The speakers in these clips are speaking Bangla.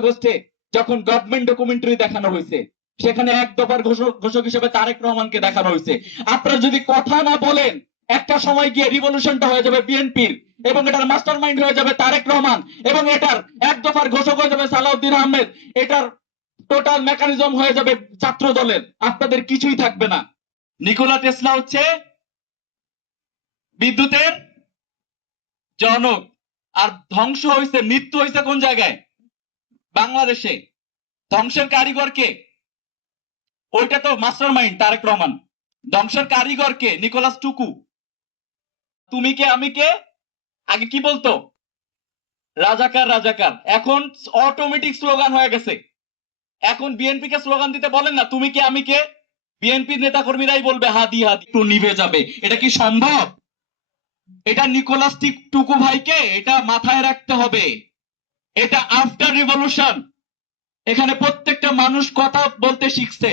আগস্টে যখন গভর্নমেন্ট ডকুমেন্টারি দেখানো হয়েছে, সেখানে এক দফার ঘোষক হিসেবে তারেক রহমানকে দেখানো হয়েছে। আপনারা যদি কথা না বলেন, একটা সময় গিয়ে রিভলিউশনটা হয়ে যাবে বিএনপির, এবং এটার মাস্টার মাইন্ড হয়ে যাবে তারেক রহমান, এবং এটার এক দফার ঘোষক হয়ে যাবে সালাউদ্দিন আহমেদ, এটার টোটাল মেকানিজম হয়ে যাবে ছাত্র দলের। আপনাদের কিছুই থাকবে না। নিকোলা টেসলা হচ্ছে বিদ্যুতের জনক, আর ধ্বংস হয়েছে, মৃত্যু হয়েছে কোন জায়গায়? বাংলাদেশে। ধ্বংসের কারিগর কে? ওইটা তো মাস্টার মাইন্ড তারেক রহমান। ধ্বংসের কারিগর কে? নিকোলাস টুকু। তুমি কে আমি কে আগে কি বলতো? রাজাকার রাজাকার। এখন অটোমেটিক স্লোগান হয়ে গেছে। এখন বিএনপি কে স্লোগান দিতে বলেন না তুমি কে আমি কে, বিএনপি নেতা কর্মীরাই বলবে হাদি হাদি, একটু নিভে যাবে। এটা কি সম্ভব? এটা নিকোলাস টুকু ভাইকে এটা মাথায় রাখতে হবে। এটা আফটার রিভলিউশন। এখানে প্রত্যেকটা মানুষ কথা বলতে শিখছে।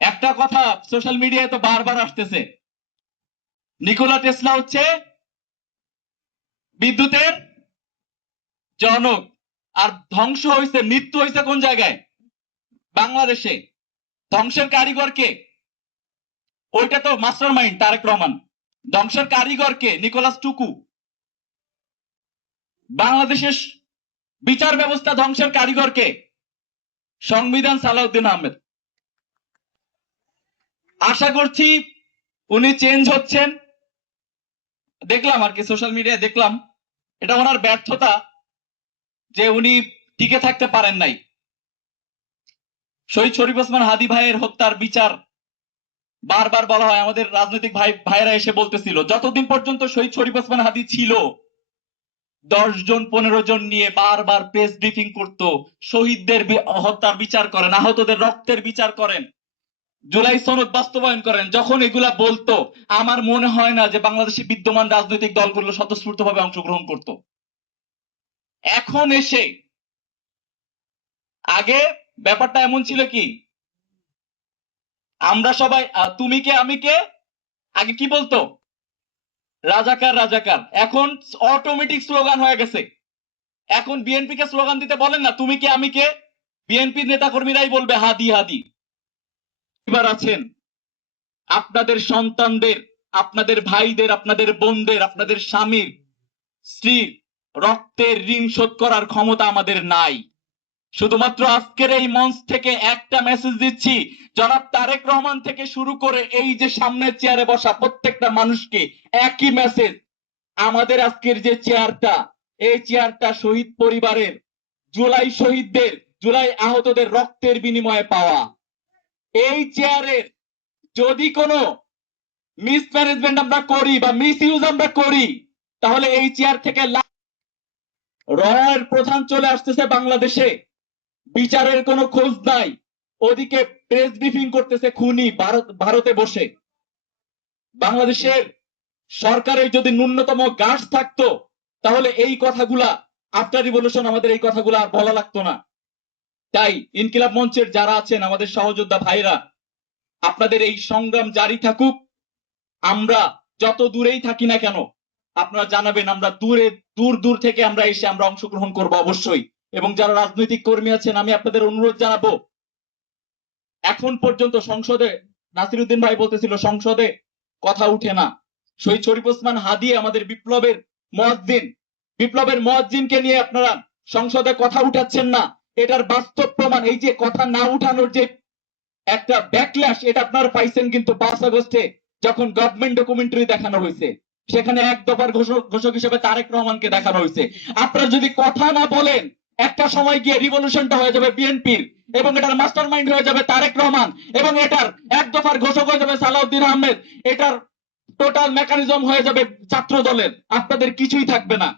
একটা কথা সোশ্যাল মিডিয়ায় তো বারবার আসতেছে, নিকোলা টেসলা হচ্ছে বিদ্যুতের জনক, আর ধ্বংস হয়েছে, মৃত্যু হয়েছে কোন জায়গায়? বাংলাদেশে। ধ্বংসের কারিগর কে? ওইটা তো মাস্টার মাইন্ড তারেক রহমান। ধ্বংসের কারিগর কে? নিকোলাস টুকু। বাংলাদেশের বিচার ব্যবস্থা ধ্বংসের কারিগর কে? সংবিধান সালাউদ্দিন আহমেদ। আশা করছি উনি চেঞ্জ হচ্ছেন। দেখলাম আর কি সোশ্যাল মিডিয়ায় দেখলাম, এটা ওনার ব্যর্থতা যে উনি টিকে থাকতে পারেন নাই। শহীদ শরীফ ওসমান হাদি ভাইয়ের হত্যার বিচার বারবার বলা হয়, আমাদের রাজনৈতিক ভাইরা এসে বলতেছিল যতদিন পর্যন্ত শহীদ শরীফ ওসমান হাদি ছিল 10 জন 15 জন নিয়ে বারবার প্রেস ব্রিফিং করতো, শহীদদের হত্যার বিচার করেন, আহতদের রক্তের বিচার করেন, জুলাই সনদ বাস্তবায়ন করেন। যখন এগুলা বলতো আমার মনে হয় না যে বাংলাদেশে বিদ্যমান রাজনৈতিক দলগুলো স্বতঃস্ফূর্তভাবে অংশগ্রহণ করত। এখন এসে, আগে ব্যাপারটা এমন ছিল কি, আমরা সবাই তুমি কে আমি কে আগে কি বলতো? রাজাকার রাজাকার। এখন অটোমেটিক স্লোগান হয়ে গেছে। এখন বিএনপি কে স্লোগান দিতে বলেন না তুমি কে আমি কে, বিএনপির নেতা কর্মীরাই বলবে হাদি হাদি। এবার আছেন আপনাদের সন্তানদের, আপনাদের ভাইদের, আপনাদের বোনদের, আপনাদের স্বামীর, স্ত্রীর রক্তের ঋণ শোধ করার ক্ষমতা আমাদের নাই। শুধুমাত্র আজকের এই মঞ্চ থেকে একটা মেসেজ দিচ্ছি, জনাব তারেক রহমান থেকে শুরু করে এই যে সামনের চেয়ারে বসা প্রত্যেকটা মানুষকে একই মেসেজ। আমাদের আজকের যে চেয়ারটা, এই চেয়ারটা শহীদ পরিবারের, জুলাই শহীদদের, জুলাই আহতদের রক্তের বিনিময়ে পাওয়া। এই চেয়ারের যদি কোনো মিসম্যানেজমেন্ট আমরা করি বা মিস ইউজ আমরা করি, তাহলে এই চেয়ার থেকে রয়ের প্রধান চলে আসতেছে বাংলাদেশে, বিচারের কোনো খোঁজ নাই, ওদিকে প্রেস ব্রিফিং করতেছে খুনি ভারতে বসে। বাংলাদেশের সরকারের যদি ন্যূনতম গার্ড থাকতো, তাহলে এই কথাগুলা আফটার রিভলিউশন আমাদের এই কথাগুলা আর বলা লাগতো না। তাই ইনকিলাব মঞ্চের যারা আছেন, আমাদের সহযোদ্ধা ভাইরা, আপনাদের এই সংগ্রাম জারি থাকুক। আমরা যত দূরেই থাকি না কেন আপনারা জানাবেন, আমরা দূর দূর থেকে আমরা এসে আমরা অংশগ্রহণ করব অবশ্যই। এবং যারা রাজনৈতিক কর্মী আছেন, আমি আপনাদের অনুরোধ জানাবো, এখন পর্যন্ত সংসদে, নাসিরউদ্দিন ভাই বলতেছিল সংসদে কথা উঠে না। শহীদ শরীফ ওসমান হাদি আমাদের বিপ্লবের মুয়াজ্জিনকে নিয়ে আপনারা সংসদে কথা উঠাচ্ছেন না। এটার বাস্তব প্রমাণ এই যে কথা না উঠানোর যে একটা ব্যাকল্যাশ, এটা আপনারা পাইছেন কিন্তু 5 আগস্টে যখন গভর্নমেন্ট ডকুমেন্টারি দেখানো হয়েছে, সেখানে এক দফার ঘোষক হিসেবে তারেক রহমানকে দেখানো হয়েছে। আপনারা যদি কথা না বলেন, একটা সময় গিয়ে রিভলিউশনটা হয়ে যাবে বিএনপির, এবং এটার মাস্টার মাইন্ড হয়ে যাবে তারেক রহমান, এবং এটার এক দফার ঘোষক হয়ে যাবে সালাউদ্দিন আহমেদ, এটার টোটাল মেকানিজম হয়ে যাবে ছাত্র দলের। আপনাদের কিছুই থাকবে না।